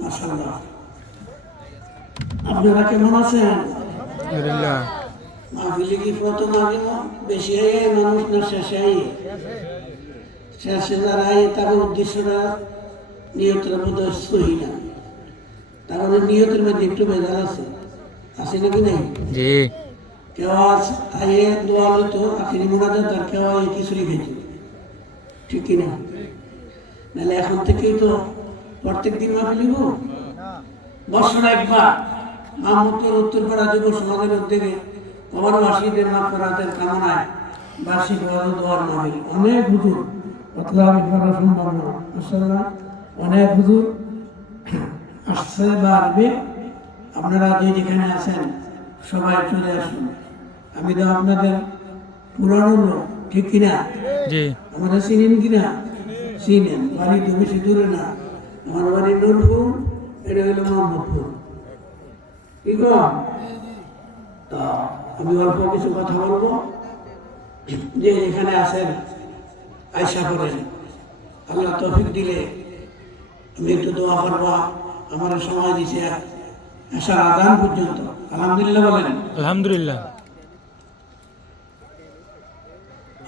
মাশাআল্লাহ। আপনারা কেমন আছেন? আলহামদুলিল্লাহ। মাহফিলে কি প্রথম আগে বেশি মানুষ না শেষে? শেষে যারা তাদের উদ্দেশ্যটা নিয়তের মধ্যে সহি না, তাহলে নিয়তের মধ্যে একটু ভেজাল আছে নাকি নেই? জি। কেউ আজ আয়ে দোয়া হইতো আখিরি মোনাজাত, আর কেউ আয়ে খিচুড়ি খেত, ঠিক কিনা? নাহলে এখন থেকেই তো প্রত্যেক দিন মাহফিল হইব। বছর একবার মাহমুদপুর উত্তরপাড়া যুব সমাজের উদ্যোগে কবরবাসীদের মাগফিরাতের কামনায় বার্ষিক ওয়াজ ও দোয়ার মাহফিল। অনেক হুজুর আমি করা সম্ভব না, মাশাআল্লাহ অনেক হুজুর আসছে বা আসবে। আপনারা যে যেখানে আছেন সবাই চলে আসুন। আমি তো আপনাদের পুরানো লোক, ঠিক কিনা? জি। আমাদের চিনেন কিনা? চিনেন। বাড়ি তো বেশি দূরে না, আমার বাড়ি নুরপুর, এটা হলো মোহাম্মদপুর। কি গো? তা আমি অল্প কিছু কথা বলবো। যে এখানে আছেন আয়সা করেন, আল্লাহ তৌফিক দিলে আমি একটু দোয়া করবো। আমার সময় দিছে আসার আদান পর্যন্ত। আলহামদুলিল্লাহ বলেন। আলহামদুলিল্লাহ।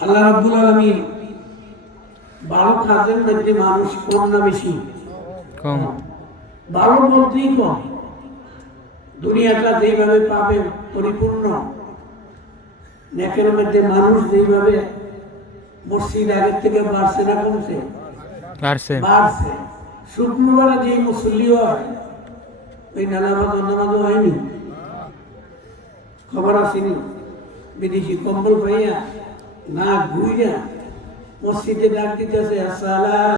আল্লাহ রাব্বুল আলামিন ভালো কাজের মধ্যে মানুষ কম না বেশি? কম। ভালো বলতেই কম। দুনিয়াটা যেভাবে পাবে পরিপূর্ণ, নেকের মধ্যে মানুষ যেভাবে মসজিদ আগের থেকে বাড়ছে না কমছে? বাড়ছে। শুক্রবারে যে মুসল্লি হয় ওই নামাজও হয়নি, খবর আসেনি? বিদেশি কম্বল পাইয়া না ঘুইয়া মসজিদে ডাক দিতেছে আসসালাম